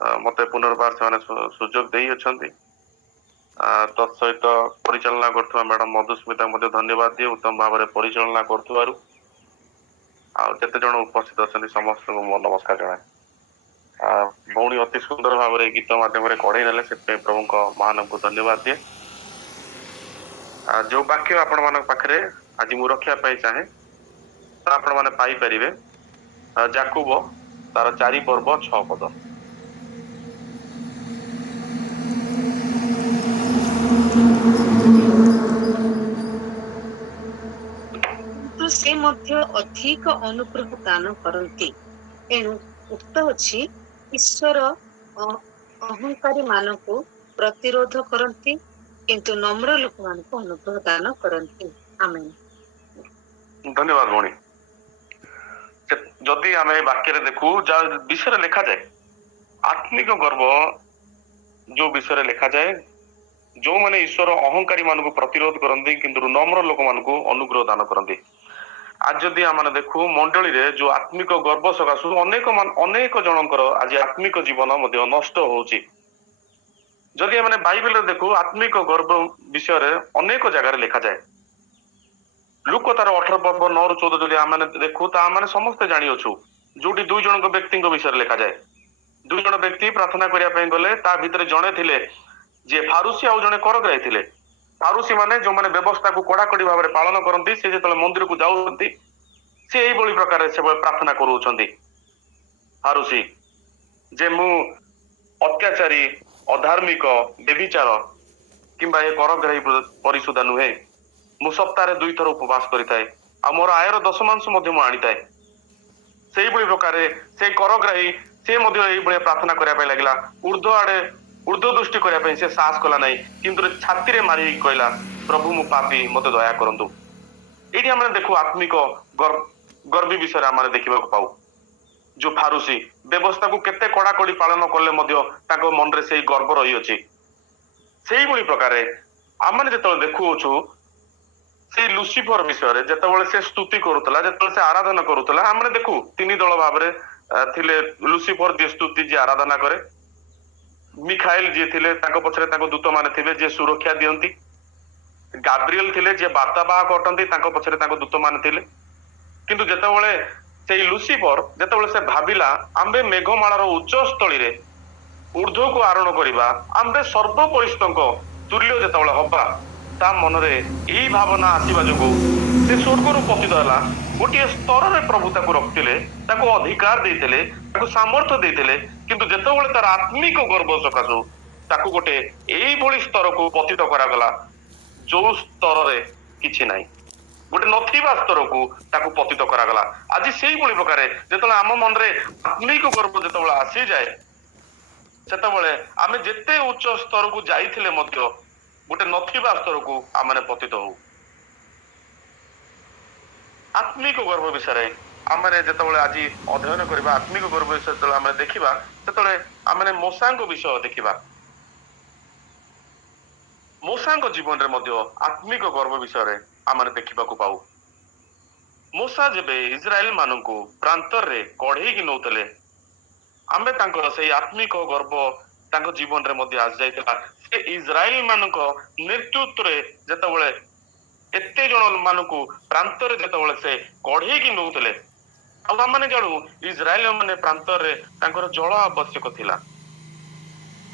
मते पुनर्बार से सुजोग देई अछंती तत्सहित परिचालना करथुवा मैडम मधुस्मिता मते धन्यवाद दिए उत्तम भाव में परिचालना करथुवारु आते जन उपस्थित अच्छा समस्त को नमस्कार जनाए भौणी अति सुंदर भाव में गीत मध्यम कड़े ना से प्रभु को महान को धन्यवाद दिए जो वाक्य आपण मान पाखे आज मु रखा चाहे आपण मैंने पाइपर जाकुब तार 4 पर्व 6 पद କିନ୍ତୁ ସେ ମଧ୍ୟ ଅଧିକ ଅନୁଗ୍ରହ ଦାନ କରନ୍ତି। ଏଣୁ ଉକ୍ତ ଅଛି ଈଶ୍ୱର ଅହଂକାରୀ ମାନଙ୍କୁ ପ୍ରତିରୋଧ କରନ୍ତି କିନ୍ତୁ ନମ୍ର ଲୋକମାନଙ୍କୁ ଅନୁଗ୍ରହ ଦାନ କରନ୍ତି। ଆମେନ୍। धन्यवाद भौणी जदि आम वाक्य देखू जहाँ विषय लिखा जाए आत्मिक गर्व जो विषय लिखा जाए जो माने ईश्वर अहंकारी मान प्रतिरोध करती किंतु नम्र लोक मान अनुग्रह दान करती आज जदि आम देखू मंडली रे जो आत्मिक गर्व सकाशु अनेक जनकर आज आत्मिक जीवन नष्ट होची जदि आम बाइबल देखू आत्मिक गर्व विषय अनेक जगह लिखा जाए लुक तार 18 पर्व 9 ରୁ 14 जदि आम देखू तो आम समस्ते जानिछु जोटी 2 जन व्यक्ति विषय लिखा जाए 2 जन व्यक्ति प्रार्थना करने गले ता भितर जड़े थिले जे फारूसी आउ जड़े करग्राही थिले फारूसी माने जो माने व्यवस्था को कड़ाकड़ी भाव में पालन करती से जो मंदिर को जाऊँगी से यही प्रकार से प्रार्थना करुँच फारूसी जे मु अत्याचारी अधार्मिक व्यभिचार किंबा ये करग्राही परिशुद्धा नुहे मु सप्ताह 2 थर उपवास करिथाए आ मोर आयर दशमांश मध्य मु आनिथाए से प्रकार से करग्राही से प्रार्थना करने लगिला ऊर्ध्व आड़े ऊर्ध्व दृष्टि करने से साहस कला नहीं किंतु छाती रे मारी कहला प्रभु मु पापी मते दया करंतु ये आम देखू आत्मिक गर्वी विषय आम देखा पाऊ जो फारूसी व्यवस्था को केते कड़ाकड़ी पालन कले मन रे से गर्व रही अछि से प्रकार आम जो देखुछु से लुसिफर विषय जिते से स्तुति करुला जिते से आराधना करुला आम देखू 3 दल भाव थिले लुसिफर जी स्तुति जी आराधना करे मिखाइल जी थिले पछरे दूत माने थिबे जे सुरक्षा दियंती गाब्रिएल थिले जे वार्तावाहक अटंती पछरे दूत माने थिले किंतु जेतेबेले से लुसिफर जेतेबेले से भाबिला आंबे मेघमाଳାର उच्च स्थली रे ऊर्ध्व को आरोहण करिबा आंबे सर्वपरिष्ठଙ୍କ तुल्य जेतेबेले हबा ता मनरे यही भावना आसीबा जोगु से स्वर्गरु पतित होला गोटे स्तर रे प्रभु ताको रखतिले ताको अधिकार देइतिले ताको सामर्थ्य देइतिले किंतु जेतेबेले तार आत्मिक गर्व सकाशु ताको गोटे एई भली स्तर को पतित करा गला जो स्तर रे किछि नाही गोटे नथिबा स्तर को ताको पतित करा गला आज सेही भली प्रकार जेतेबेले आम मन रे आत्मिक गर्व जेतेबेले आसी जाए सेतेबेले आमे जेते उच्च स्तर को जाइथिले मध्य गोटे नथिबा स्तर को आमने पतित हो आत्मिक गर्व विषय आम जो आज अध्ययन करबा आत्मिक गर्व विषय जो आम देखा से आम मूसा विषय देखा मूसा जीवन में आत्मिक गर्व विषय आम देखा पाऊ मूसा जेबे इस्राएल मान प्रांतर रे कढ़े की नौतले आमे से आत्मिक गर्व जीवन में आस जाइथिला से इस्राएल मान नेतृत्व रे जेतेबेले एते जन मानकु प्रांतर जेतेबेले से कढ़े की नौतले आम माने जानू इस्राएल माने प्रांतर रे तांकर जल आवश्यक थिला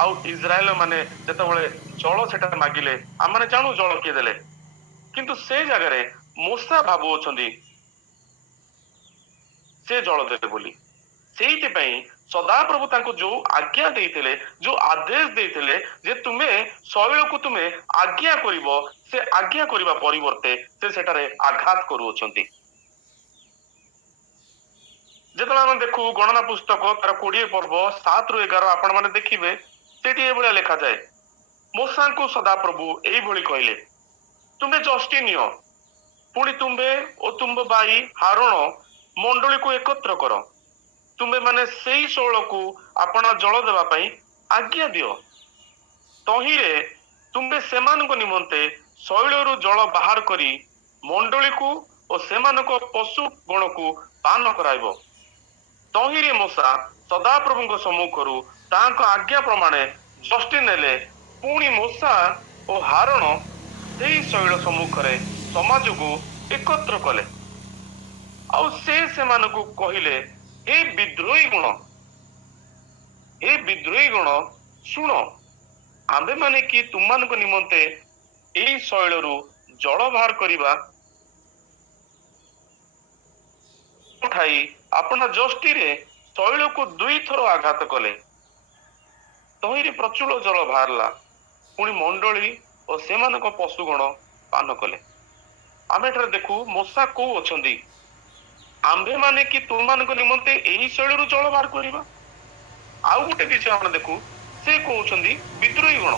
आउ इस्राएल माने जेतेबेले जल सेटा मागिले आम माने जानू जल किए देले किंतु से जगह रे मूसा भाबु अछंदी से जल देले बोली सेहिति पई सदा प्रभु तांको जो आज्ञा देइथिले जो आदेश देइथिले जे तुमे शैल को तुमे आज्ञा करिवो से आज्ञा करिवा परिवर्ते से सेटारे आघात करूछंती जेतला हम देखू गणना पुस्तक तार 20 पर्व 7 ରୁ 11 आपण माने देखिबे सेठी ए भलिया लिखा जाए मूसा को सदा प्रभु एई भली कहले तुमे जष्टि नियो पुणी तुम्बे ओ तुंब भाई हारोन मंडली को एकत्र करो तुम्बे माने सेई शोल को आपण जल देवा पई आज्ञा दियो तहिरे तुम्बे सेमान को निमंते शैलरु जल बाहर करी मंडली को और सेमान को पशु गण को पान कराइबो तहिरे मूसा ସଦାପ୍ରଭୁଙ୍କ ସମ୍ମୁଖରୁ ତାଙ୍କ ଆଜ୍ଞା ପ୍ରମାଣେ ଯଷ୍ଟି ନେଲେ। ପୁଣି ମୂଷା ଓ ହାରଣ ସେଇ ଶୈଳ ସମ୍ମୁଖରେ ସମାଜକୁ ଏକତ୍ର କଲେ। ଆଉ ସେମାନଙ୍କୁ କହିଲେ, ହେ ବିଦ୍ରୋହୀ ଗୁଣ, ହେ ବିଦ୍ରୋହୀ ଗଣ, ଶୁଣ, ଆମ୍ଭେମାନେ କି ତୁମମାନଙ୍କ ନିମନ୍ତେ ଏଇ ଶୈଳରୁ ଜଳ ବାହାର କରିବା ଥାଇ ଆପଣା ଯଷ୍ଟିରେ ଶୈଳକୁ 2 ଥର ଆଘାତ କଲେ। ତହିଁରେ ପ୍ରଚୁର ଜଳ ବାହାରିଲା। ପୁଣି ମଣ୍ଡଳୀ ଓ ସେମାନଙ୍କ ପଶୁଗଣ ପାନ କଲେ। ଆମେ ଏଠାରେ ଦେଖୁ ମୂଷା କୋଉ ଅଛନ୍ତି? ଆମ୍ଭେମାନେ କି ତୁମମାନଙ୍କ ନିମନ୍ତେ ଏହି ଶୈଳରୁ ଜଳ ବାହାର କରିବା। ଆଉ ଗୋଟେ ବିଷୟ ଆମେ ଦେଖୁ, ସେ କହୁଛନ୍ତି ବିଦ୍ରୋହୀ ଗଣ।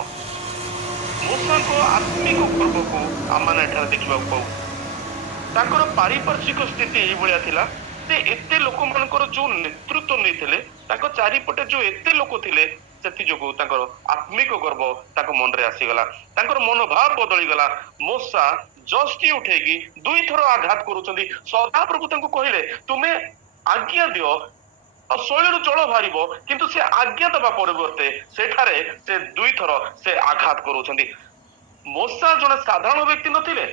ମୂଷାଙ୍କ ଆତ୍ମିକ ଗର୍ଭକୁ ଆମମାନେ ଏଠାରେ ଦେଖିବାକୁ ପାଉ। ତାଙ୍କର ପାରିପାର୍ଶ୍ୱିକ ସ୍ଥିତି ଏଇଭଳିଆ ଥିଲା। ସେ ଏତେ ଲୋକମାନଙ୍କର ଯୋଉ ନେତୃତ୍ୱ ନେଇଥିଲେ, ତାଙ୍କ ଚାରିପଟେ ଯୋଉ ଏତେ ଲୋକ ଥିଲେ, ସେଥି ଯୋଗୁ ତାଙ୍କର ଆତ୍ମିକ ଗର୍ବ ତାଙ୍କ ମନରେ ଆସିଗଲା। ତାଙ୍କର ମନୋଭାବ ବଦଳିଗଲା। ମୂଷା ଯଷ୍ଟି ଉଠେଇକି 2 ଥର ଆଘାତ କରୁଛନ୍ତି। ସଦାପ୍ରଭୁ ତାଙ୍କୁ କହିଲେ, ତୁମେ ଆଜ୍ଞା ଦିଅ ଆଉ ଶୈଳରୁ ଜଳ ବାହାରିବ, କିନ୍ତୁ ସେ ଆଜ୍ଞା ଦେବା ପରିବର୍ତ୍ତେ ସେଠାରେ ସେ 2 ଥର ସେ ଆଘାତ କରୁଛନ୍ତି। ମୂଷା ଜଣେ ସାଧାରଣ ବ୍ୟକ୍ତି ନଥିଲେ।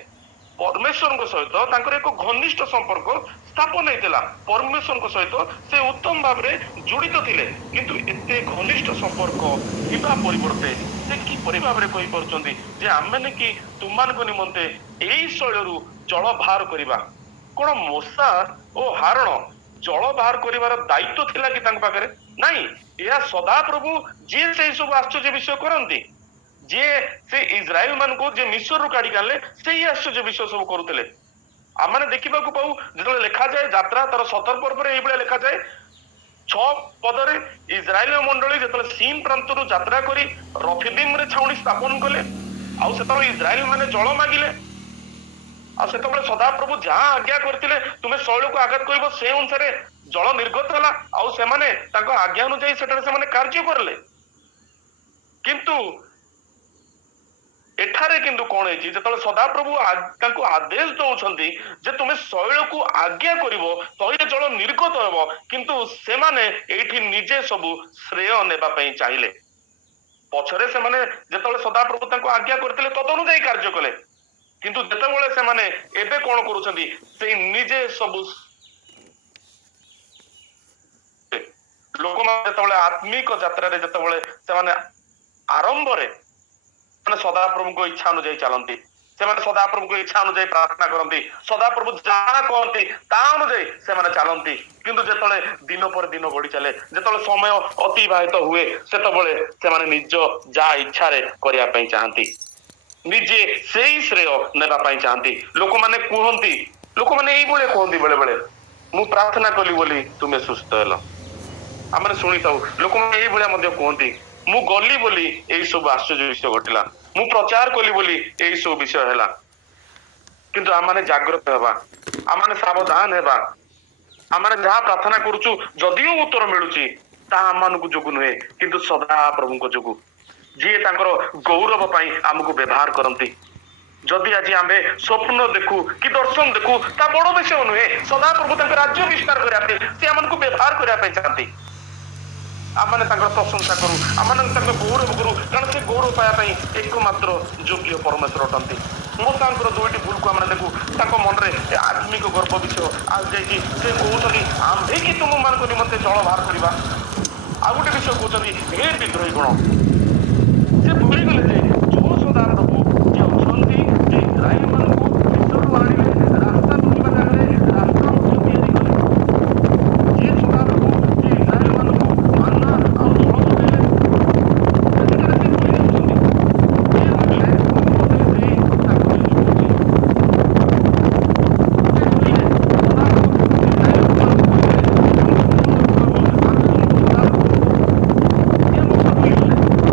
ପରମେଶ୍ୱରଙ୍କ ସହିତ ତାଙ୍କର ଏକ ଘନିଷ୍ଠ ସମ୍ପର୍କ ସ୍ଥାପନ ହେଇଥିଲା। ପରମେଶ୍ୱରଙ୍କ ସହିତ ସେ ଉତ୍ତମ ଭାବରେ ଜଡ଼ିତ ଥିଲେ। କିନ୍ତୁ ଏତେ ଘନିଷ୍ଠ ସମ୍ପର୍କ ଥିବା ପରିବର୍ତ୍ତେ ସେ କିପରି ଭାବରେ କହିପାରୁଛନ୍ତି ଯେ ଆମେମାନେ କି ତୁମମାନଙ୍କ ନିମନ୍ତେ ଏଇ ଶୈଳରୁ ଜଳ ବାହାର କରିବା? କଣ ମୂଷା ଓ ହାରଣ ଜଳ ବାହାର କରିବାର ଦାୟିତ୍ୱ ଥିଲା କି ତାଙ୍କ ପାଖରେ? ନାଇଁ, ଏହା ସଦାପ୍ରଭୁ ଯିଏ ସେଇ ସବୁ ଆଶ୍ଚର୍ଯ୍ୟ ବିଷୟ କରନ୍ତି, ଯିଏ ସେ ଇସ୍ରାଏଲ ମାନଙ୍କୁ ଯେ ମିଶ୍ରରୁ କାଢିକି ଆଣିଲେ, ସେଇ ଆଶ୍ଚର୍ଯ୍ୟ ବିଷୟ ସବୁ କରୁଥିଲେ। ଆମମାନେ ଦେଖିବାକୁ ପାଉ, ଯେତେବେଳେ ଲେଖାଯାଏ ଯାତ୍ରା ତାର 17 ପର୍ବରେ ଏଇଭଳିଆ ଲେଖାଯାଏ, 6 ପଦରେ ଇସ୍ରାଏଲ ମଣ୍ଡଳୀ ଯେତେବେଳେ ସିନ୍ ପ୍ରାନ୍ତରୁ ଯାତ୍ରା କରି ରଫିଦିମରେ ଛାଉଣି ସ୍ଥାପନ କଲେ, ଆଉ ସେତେବେଳେ ଇସ୍ରାଏଲ ମାନେ ଜଳ ମାଗିଲେ, ଆଉ ସେତେବେଳେ ସଦାପ୍ରଭୁ ଯାହା ଆଜ୍ଞା କରିଥିଲେ, ତୁମେ ଶୈଳକୁ ଆଘାତ କରିବ, ସେ ଅନୁସାରେ ଜଳ ନିର୍ଗତ ହେଲା। ଆଉ ସେମାନେ ତାଙ୍କ ଆଜ୍ଞା ଅନୁଯାୟୀ ସେଠାରେ ସେମାନେ କାର୍ଯ୍ୟ କରିଲେ। କିନ୍ତୁ ଏଠାରେ କିନ୍ତୁ କଣ ହେଇଛି, ଯେତେବେଳେ ସଦାପ୍ରଭୁ ତାଙ୍କୁ ଆଦେଶ ଦଉଛନ୍ତି ଯେ ତୁମେ ଶୈଳକୁ ଆଜ୍ଞା କରିବ, ତହିଁରେ ଜଳ ନିର୍ଗତ ହେବ, କିନ୍ତୁ ସେମାନେ ଏଇଠି ନିଜେ ସବୁ ଶ୍ରେୟ ନେବା ପାଇଁ ଚାହିଁଲେ। ପଛରେ ସେମାନେ ଯେତେବେଳେ ସଦାପ୍ରଭୁ ତାଙ୍କୁ ଆଜ୍ଞା କରିଥିଲେ ତଦନୁଯାୟୀ କାର୍ଯ୍ୟ କଲେ, କିନ୍ତୁ ଯେତେବେଳେ ସେମାନେ ଏବେ କଣ କରୁଛନ୍ତି, ସେଇ ନିଜେ ସବୁ ଲୋକମାନେ ଯେତେବେଳେ ଆତ୍ମିକ ଯାତ୍ରାରେ ଯେତେବେଳେ ସେମାନେ ଆରମ୍ଭରେ ସେମାନେ ସଦାପ୍ରଭୁଙ୍କ ଇଚ୍ଛା ଅନୁଯାୟୀ ଚାଲନ୍ତି, ସେମାନେ ସଦାପ୍ରଭୁଙ୍କ ଇଚ୍ଛା ଅନୁଯାୟୀ ପ୍ରାର୍ଥନା କରନ୍ତି, ସଦାପ୍ରଭୁ ଯାହା କହନ୍ତି ତା ଅନୁଯାୟୀ ସେମାନେ ଚାଲନ୍ତି। କିନ୍ତୁ ଯେତେବେଳେ ଦିନ ପରେ ଦିନ ଗଡି ଚାଲେ, ଯେତେବେଳେ ସମୟ ଅତିବାହିତ ହୁଏ, ସେତେବେଳେ ସେମାନେ ନିଜ ଯାହା ଇଚ୍ଛାରେ କରିବା ପାଇଁ ଚାହାନ୍ତି, ନିଜେ ସେଇ ଶ୍ରେୟ ନେବା ପାଇଁ ଚାହାନ୍ତି। ଲୋକମାନେ କୁହନ୍ତି, ଲୋକମାନେ ଏଇଭଳିଆ କୁହନ୍ତି ବେଳେ ବେଳେ, ମୁଁ ପ୍ରାର୍ଥନା କଲି ବୋଲି ତୁମେ ସୁସ୍ଥ ହେଲ। ଆମେ ଶୁଣିଥାଉ ଲୋକମାନେ ଏଇଭଳିଆ ମଧ୍ୟ କୁହନ୍ତି, ମୁଁ ଗଲି ବୋଲି ଏଇ ସବୁ ଆଶ୍ଚର୍ଯ୍ୟ ବିଷୟ ଘଟିଲା, ମୁଁ ପ୍ରଚାର କଲି ବୋଲି ଏଇ ସବୁ ବିଷୟ ହେଲା। କିନ୍ତୁ ଆମମାନେ ଜାଗ୍ରତ ହେବା, ଆମମାନେ ସାବଧାନ ହେବା। ଆମମାନେ ଯାହା ପ୍ରାର୍ଥନା କରୁଛୁ, ଯଦିଓ ଉତ୍ତର ମିଳୁଛି, ତାହା ଆମମାନଙ୍କୁ ଯୋଗୁ ନୁହେଁ, କିନ୍ତୁ ସଦାପ୍ରଭୁଙ୍କ ଯୋଗୁ, ଯିଏ ତାଙ୍କର ଗୌରବ ପାଇଁ ଆମକୁ ବ୍ୟବହାର କରନ୍ତି। ଯଦି ଆଜି ଆମେ ସ୍ୱପ୍ନ ଦେଖୁ କି ଦର୍ଶନ ଦେଖୁ, ତା ବଡ ବିଷୟ ନୁହେଁ। ସଦାପ୍ରଭୁ ତାଙ୍କ ରାଜ୍ୟ ବିସ୍ତାର କରିବା ପାଇଁ ସେ ଆମମାନଙ୍କୁ ବ୍ୟବହାର କରିବା ପାଇଁ ଚାହାନ୍ତି। ଆମମାନେ ତାଙ୍କର ପ୍ରଶଂସା କରୁ, ଆମମାନେ ତାଙ୍କ ଗୌରବ କରୁ, କାରଣ ସେ ଗୌରବ ପାଇବା ପାଇଁ ଏକମାତ୍ର ଯୋଗ୍ୟ ପରମେଶ୍ୱର ଅଟନ୍ତି। ମୂଷାଙ୍କର 2ଟି ଭୁଲକୁ ଆମେ ଦେଖୁ, ତାଙ୍କ ମନରେ ଆତ୍ମିକ ଗର୍ବ ବିଷୟ ଆସିଯାଇଛି। ସେ କହୁଛନ୍ତି ଆମ୍ଭେ କି ତୁମମାନଙ୍କ ନିମନ୍ତେ ଜଳ ବାହାର କରିବା। ଆଉ ଗୋଟେ ବିଷୟ କହୁଛନ୍ତି, ହେ ବିଦ୍ରୋହୀ ଗଣ। ସେ ଭୁଲିଗଲେ ଯେ ଯୋଉ ସଦାପ୍ରଭୁ ଯେ ଅଛନ୍ତି, ଯେ ଇସ୍ରାଏଲ ମାନଙ୍କୁ ମିଶ୍ରରୁ ଆଣିଲେ, ରାସ୍ତା ନଥିବା ଜାଗାରେ ରାସ୍ତା ମଧ୍ୟ ତିଆରି କଲେ, ଯିଏ ସଦାପ୍ରଭୁ ଯେ ଇସ୍ରାଏଲ ମାନଙ୍କୁ ମାନ୍ନା ଆଉ ଜଳ ଯୋଗାଇଲେ, ସେଠାରେ ସେ ଭୁଲି ଯାଉଛନ୍ତି। ସିଏ ଭାବିଲେ ମୁଁ ବୋଧେ ସେଇ ତାଙ୍କୁ କହୁଛି, ସେ ଭୁଲିଲେ ସଦାପ୍ରଭୁ ଇସ୍ରାଏଲ ମାନଙ୍କୁ କହିଲେ, ଶୁଣ ପ୍ରଭୁ, ଆମେ ତୁମକୁ ସଦାପ୍ରଭୁ, ସିଏ ମଧ୍ୟ ଭୁଲିଗଲେ।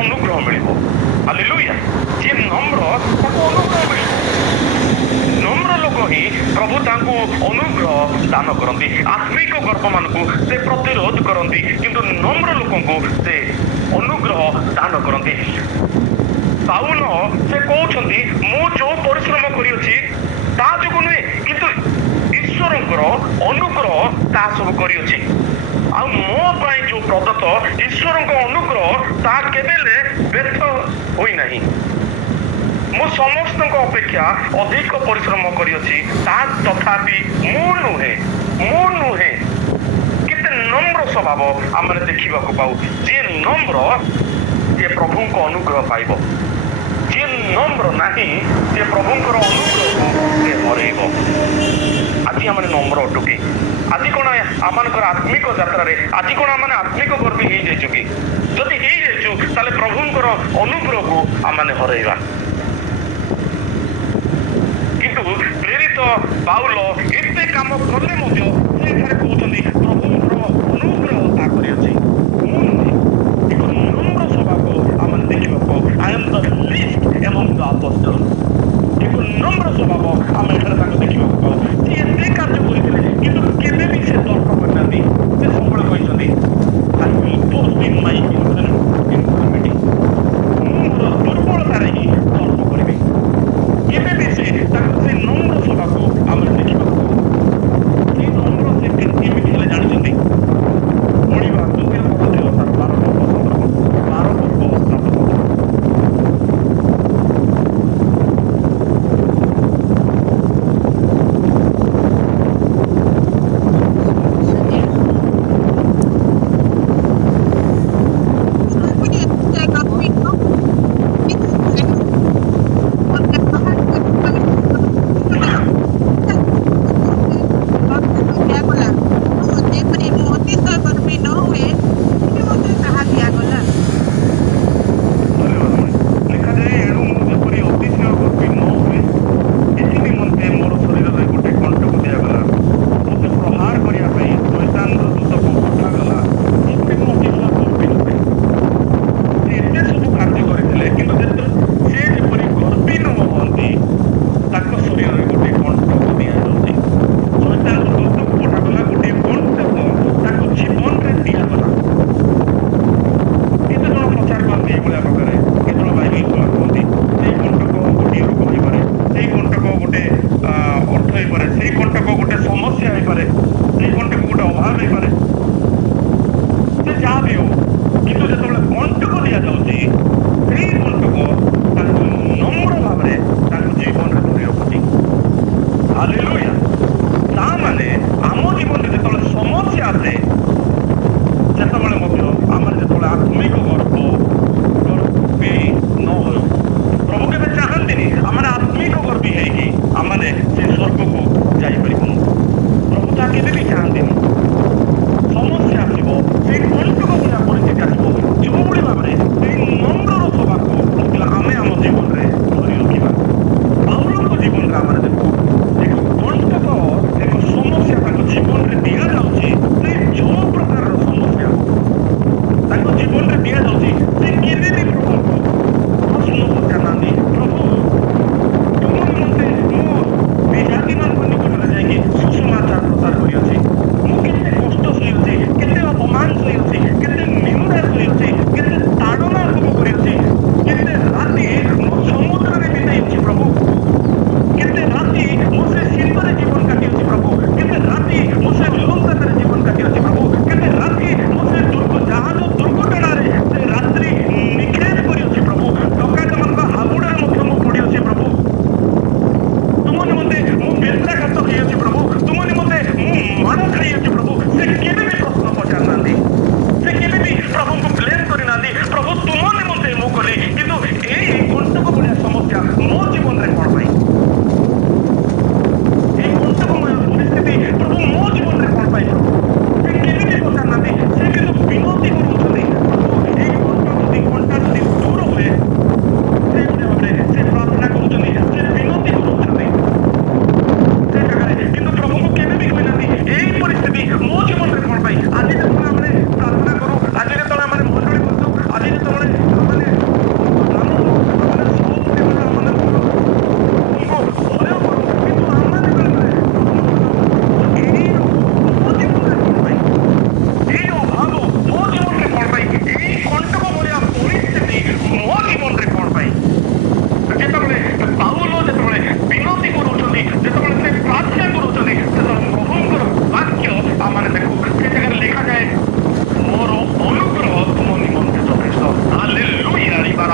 ଅନୁଗ୍ରହ ମିଳିବ। ହାଲେଲୁୟା। ଯିଏ ନମ୍ର ତାକୁ ଅନୁଗ୍ରହ ମିଳିବ। ନମ୍ର ଲୋକ ହିଁ ପ୍ରଭୁ ତାଙ୍କୁ ଅନୁଗ୍ରହ ଦାନ କରନ୍ତି। ଆତ୍ମିକ ଗର୍ଭମାନଙ୍କୁ ସେ ପ୍ରତିରୋଧ କରନ୍ତି, କିନ୍ତୁ ନମ୍ର ଲୋକଙ୍କୁ ସେ ଅନୁଗ୍ରହ ଦାନ କରନ୍ତି। ପାଉଲ ସେ କହୁଛନ୍ତି ମୁଁ ଯୋଉ ପରିଶ୍ରମ କରିଅଛି ତା ଯୋଗୁଁ ନୁହେଁ, କିନ୍ତୁ ଈଶ୍ୱରଙ୍କର ଅନୁଗ୍ରହ ତାହା ସବୁ କରିଅଛି। ଆଉ ମୋ ପାଇଁ ଯୋଉ ପ୍ରଦତ୍ତ ଈଶ୍ୱରଙ୍କ ଅନୁଗ୍ରହ ତାହା କେବେ ହେଲେ ବ୍ୟର୍ଥ ହୋଇନାହିଁ। ମୁଁ ସମସ୍ତଙ୍କ ଅପେକ୍ଷା ଅଧିକ ପରିଶ୍ରମ କରିଅଛି, ତାହା ତଥାପି ମୁଁ ନୁହେଁ। କେତେ ନମ୍ର ସ୍ୱଭାବ ଆମେ ଦେଖିବାକୁ ପାଉ। ଯିଏ ନମ୍ର ସିଏ ପ୍ରଭୁଙ୍କ ଅନୁଗ୍ରହ ପାଇବ। ଯିଏ ନମ୍ର ନାହିଁ ସେ ପ୍ରଭୁଙ୍କର ଅନୁଗ୍ରହକୁ ସେ ହରେଇବ। ଆଜି ଆମେ ନମ୍ର ଅଟୁ କି? ଆଜି କଣ ଆମମାନଙ୍କର ଆତ୍ମିକ ଯାତ୍ରାରେ ଆଜି କଣ ଆମେ ଆତ୍ମିକ ଗର୍ବି ହେଇଯାଇଛୁ କି? ଯଦି ହେଇଯାଇଛୁ ତାହେଲେ ପ୍ରଭୁଙ୍କର ଅନୁଗ୍ରହକୁ ଆମେ ହରେଇବା। କିନ୍ତୁ ପ୍ରେରିତ ପାଉଲ ଏତେ କାମ କଲେ ମଧ୍ୟ ସେ ଏଠାରେ କହୁଛନ୍ତି ପ୍ରଭୁଙ୍କର ଅନୁଗ୍ରହ ତା କରିଅଛି, ମୁଁ ନୁହେଁ। ଏକ ନମ୍ର ସ୍ୱଭାବ ଆମେ ଦେଖିବାକୁ ପାଉ। I am the least among the apostle. ଏକ ନମ୍ର ସ୍ୱଭାବ ଆମେ ଏଠାରେ ତାଙ୍କୁ ଦେଖିବାକୁ ପାଉ। ସେ ଏତେ କାର୍ଯ୍ୟ କରିଥିଲେ କିନ୍ତୁ କେବେ ବି ସେ ତର୍କ କରିନାହାନ୍ତି। ସେ ସବୁବେଳେ କହିଛନ୍ତି ଆଇ ୱିଲ୍ ବୋଷ୍ଟ ଇନ୍ ମାଇ ଇନଫର୍ମିଟି। ମୁଁ ମୋର ଦୁର୍ବଳତାରେ ହିଁ ତର୍କ କରିବି। କେବେ ବି ସେ ତାଙ୍କର ସେ ନମ୍ର ସ୍ୱଭାବକୁ ଆମେ ଦେଖିବାକୁ ପାଉ। ସେଇ ନମ୍ର ସେ କେମିତି ହେଲେ ଜାଣିଛନ୍ତି? ପଢିବା 2 Timotheos ତାର 12 ପର୍ବ 7 ପଦ।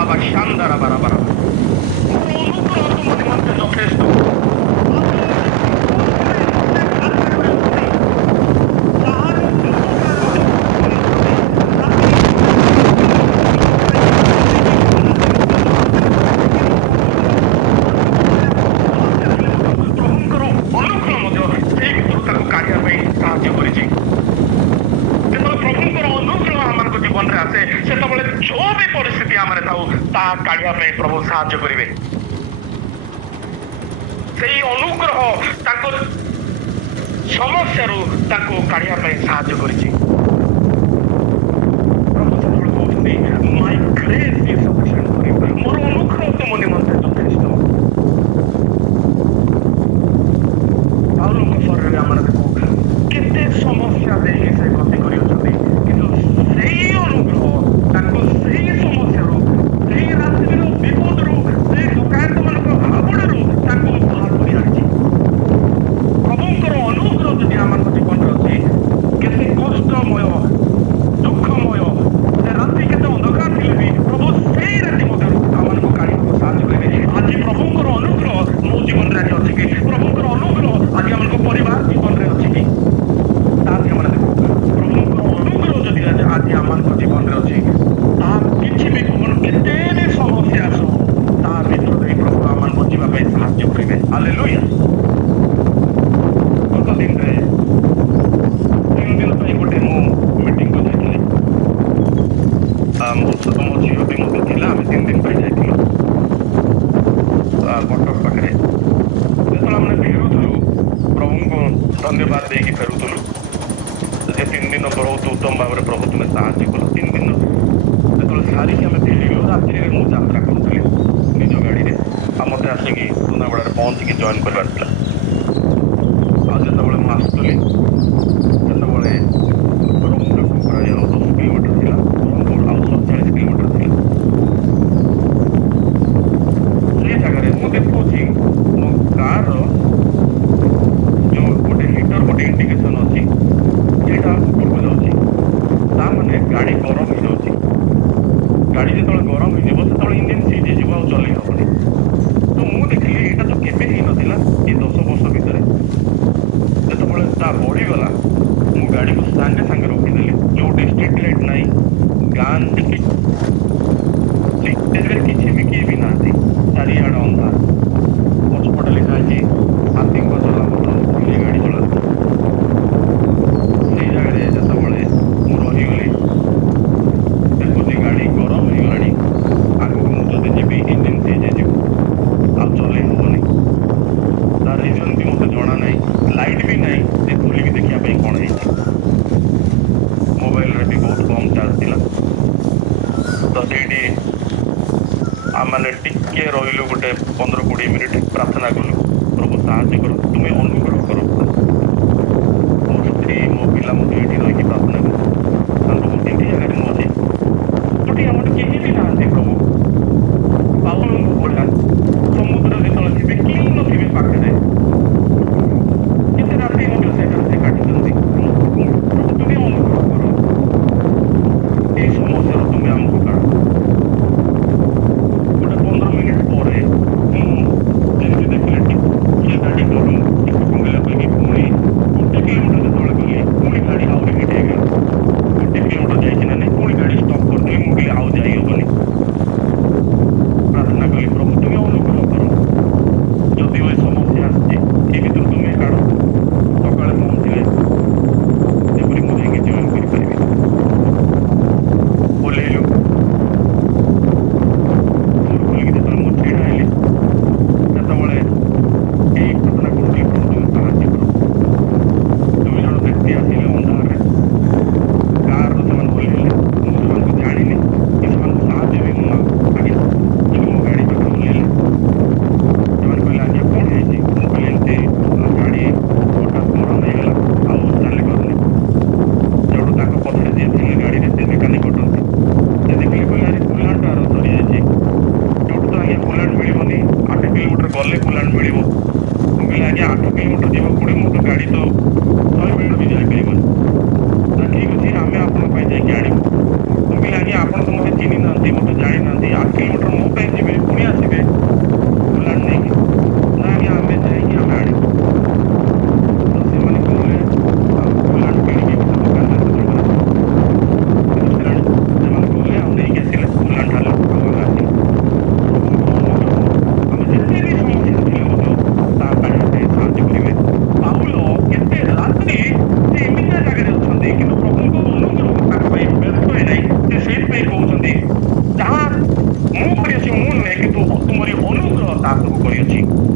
আবার শান্দারা বারাবারা অনুগ্রহ তোমাদের মধ্যে যথেষ্ট। ପ୍ରଭୁଙ୍କର ଅନୁଗ୍ରହ ମଧ୍ୟ ସେଇ ଭିତରୁ ତାକୁ କାଢ଼ିବା ପାଇଁ ସାହାଯ୍ୟ କରିଛି। ଯେତେବେଳେ ପ୍ରଭୁଙ୍କର ଅନୁଗ୍ରହ ଆମମାନଙ୍କ ଜୀବନରେ ଆସେ ସେତେବେଳେ ଯୋଉ ବି ପରିସ୍ଥିତି ଆମର ଥାଉ ତାହା କାଢ଼ିବା ପାଇଁ ପ୍ରଭୁ ସାହାଯ୍ୟ କରିବେ। ସେଇ ଅନୁଗ୍ରହ ତାଙ୍କ ସମସ୍ୟାରୁ ତାଙ୍କୁ କାଢ଼ିବା ପାଇଁ ସାହାଯ୍ୟ କରିଛି। ପ୍ରଭୁ ସେତେବେଳେ କହୁଛନ୍ତି my grace is sufficient for you, ମୋର ଅନୁଗ୍ରହ ତୁମ ନିମନ୍ତେ ଯଥେଷ୍ଟ। ପାଉଲଙ୍କ ଶରୀରରେ ଆମର ଦେଖୁ କେତେ ସମସ୍ୟା ଦେଇକି ସେ ଗତି କରିଅଛନ୍ତି, କିନ୍ତୁ ସେଇ ଅନୁଗ୍ରହ ତାଙ୍କୁ ସେଇ ସମସ୍ୟାରୁ, ସେଇ ରାତ୍ରିର ବିପଦରୁ, ସେଇ ଡକାୟତମାନଙ୍କ ହାବୁଡ଼ରୁ ତାଙ୍କୁ ବାହାର କରି ଆଣିଛି। ପ୍ରଭୁଙ୍କର ଅନୁଗ୍ରହ ଯଦି ଆମମାନଙ୍କ ଜୀବନରେ ଅଛି, କେତେ କଷ୍ଟମୟ, ଦୁଃଖମୟ, ସେ ରାତ୍ରି କେତେ ଅନ୍ଧକାର ଥିଲେ ବି ପ୍ରଭୁ ସେଇ ରାତି ମଧ୍ୟରୁ ଆମମାନଙ୍କୁ କାଢ଼ିବାକୁ ସାହାଯ୍ୟ କରିବେ। ଆଜି ପ୍ରଭୁଙ୍କର ଅନୁଗ୍ରହ ମୋ ଜୀବନରେ ଆଜି ଅଛି କି? ପ୍ରଭୁଙ୍କର ଅନୁଗ୍ରହ ଆଜି ଆମମାନଙ୍କ ପରିବାର ଜୀବନରେ ଅଛି କି? ତାହା ମାନେ ଦେଖୁ ପ୍ରଭୁଙ୍କର ଅନୁଗ୍ରହ ଯଦି ଆଜି ଆମମାନଙ୍କ ଜୀବନରେ ଅଛି, ତାହା କିଛି ବି କଣ କେତେ ବି ସମସ୍ୟା ଆସୁ ତାହା ଭିତରୁ ଦେଇ ପ୍ରଭୁ ଆମମାନଙ୍କୁ ଯିବା ପାଇଁ ସାହାଯ୍ୟ କରିବେ। ହାଲେଲୁୟା। ଗତ ଦିନରେ 3 ଦିନ ପାଇଁ ଗୋଟେ ମୁଁ ମିଟିଂକୁ ଯାଇଥିଲି। ମୋ ଝିଅ ବି ମଧ୍ୟ ଥିଲା। ଆମେ 3 ଦିନ ପାଇଁ ଯାଇଥିଲୁ କଟକ ପାଖରେ। ଯେତେବେଳେ ଆମେ ଫେରୁଥିଲୁ ପ୍ରଭୁଙ୍କୁ ଧନ୍ୟବାଦ ଦେଇକି ଫେରୁଥିଲୁ ଯେ 3 ଦିନ ବହୁତ ଉତ୍ତମ ଭାବରେ ପ୍ରଭୁ ତୁମେ ସାହାଯ୍ୟ କଲ। 3 ଦିନ ଯେତେବେଳେ ସାରିକି ଆମେ ଫେରିଲୁ, ରାତ୍ରିରେ ମୁଁ ଯାତ୍ରା କରୁଥିଲି ନିଜ ଗାଡ଼ିରେ। ଆଉ ମୋତେ ଆସିକି ସୁନାବେଳାରେ ପହଞ୍ଚିକି ଜଏନ୍ କରିବାର ଥିଲା। ଆଉ ଯେତେବେଳେ ମୁଁ ଆସୁଥିଲି ସେତେବେଳେ ବ୍ରହ୍ମପୁରକୁ ପ୍ରାୟ ଆଉ 10 କିଲୋମିଟର ଥିଲା, ବ୍ରହ୍ମପୁର ଆଉ 47 କିଲୋମିଟର ଥିଲା। ସେଇ ଜାଗାରେ ମୁଁ ଦେଖୁଛି ମୋ କାରର ଯୋଉ ଗୋଟେ ହିଟର ଗୋଟେ ଇଣ୍ଡିକେସନ ଅଛି ସେଇଟା ଉପରକୁ ଯାଉଛି। ତା ମାନେ ଗାଡ଼ି ଗରମ ହେଇଯାଉଛି। ଗାଡ଼ି ଯେତେବେଳେ ଗରମ ହେଇଯିବ ସେତେବେଳେ ଇଞ୍ଜିନ ସିଝିଯିବ, ଆଉ ଚଲେଇ ହବନି। ତ ମୁଁ ଦେଖିଲି ଏଇଟା ତ କେବେ ହେଇନଥିଲା ଏ 10 ବର୍ଷ ଭିତରେ। ଯେତେବେଳେ ତା ବଢ଼ିଗଲା ମୁଁ ଗାଡ଼ିକୁ ସାଙ୍ଗେ ସାଙ୍ଗେ ରଖିଦେଲି। ଯୋଉଠି ଷ୍ଟ୍ରିଟ୍ ଲାଇଟ୍ ନାହିଁ, ଗାଁ ନାହିଁ, ଜାଗାରେ କିଛି ବି କିଏ ବି ନାହାନ୍ତି, ଚାରିଆଡ଼ ଅନ୍ଧାର। ପଛପଟେ ଲେଖା ହେଇଛି ହାତୀଙ୍କ ଜଲାପଥ ଭୁଲି ଗାଡ଼ି ଚଳାନ୍ତୁ। ସେଇ ଜାଗାରେ ଯେତେବେଳେ ମୁଁ ରହିଗଲି, ଦେଖୁଛି ଗାଡ଼ି ଗରମ ହେଇଗଲାଣି। ଆଗକୁ ମୁଁ ଯଦି ଯିବି ଇଞ୍ଜିନ ସିଜ୍ ହେଇଯିବ, ଆଉ ଚଲେଇ ହବନି। ତା ରିଜନ ବି ମୋତେ ଜଣା ନାହିଁ, ଲାଇଟ୍ ବି ନାହିଁ ଯେ ଖୋଲିକି ଦେଖିବା ପାଇଁ କ'ଣ ହେଇଛି। ମୋବାଇଲରେ ବି ବହୁତ କମ୍ ଚାର୍ଜ ଥିଲା। ତ ସେଇଠି ଆମମାନେ ଟିକେ ରହିଲୁ, ଗୋଟେ 15-20 ମିନିଟ୍ ପ୍ରାର୍ଥନା କଲୁ, ପ୍ରଭୁ ସାହାଯ୍ୟ କର, ତୁମେ ଅନୁଗ୍ରହ କର। ମୋ ସ୍ତ୍ରୀ ମୋ ପିଲା ମଧ୍ୟ ଏଠି ରହିକି ପ୍ରାର୍ଥନା କଲୁ। ତାଙ୍କୁ ମୁଁ 3 ଜାଗାରେ ମୁଁ ଅଛି, ଯୋଉଠି ଆମର କେହି ବି ନାହାନ୍ତି। ପ୍ରଭୁ ପାଉଲଙ୍କ ଭଳିଆ ସମୁଦ୍ର ଯେତେବେଳେ ଥିବେ, କେହି ନଥିବେ ପାଖରେ, କେତେ ରାତି ମଧ୍ୟ ସେଇଟାରେ ସେ କାଟିଛନ୍ତି। ପ୍ରଭୁ ତୁମେ ଅନୁଗ୍ରହ କର, ଏଇ ସମସ୍ୟାରୁ ତୁମେ ଆମକୁ କାଢ଼। ଗୋଟେ 15 ମିନିଟ୍ ପରେ ମୁଁ ଯେମିତି ଦେଖିଲି ଟିକେ ଗାଡ଼ି ଗରମ ଟିକେ କମିଲା କହିକି ପୁଣି 1 କିଲୋମିଟର ଯେତେବେଳେ ଗଲି ପୁଣି ଗାଡ଼ି ଆହୁରି ହିଟ୍ ହେଇଗଲା। କିନ୍ତୁ ତୁମରି ଅନୁଗ୍ରହ ତା ସବୁ କରିଅଛି।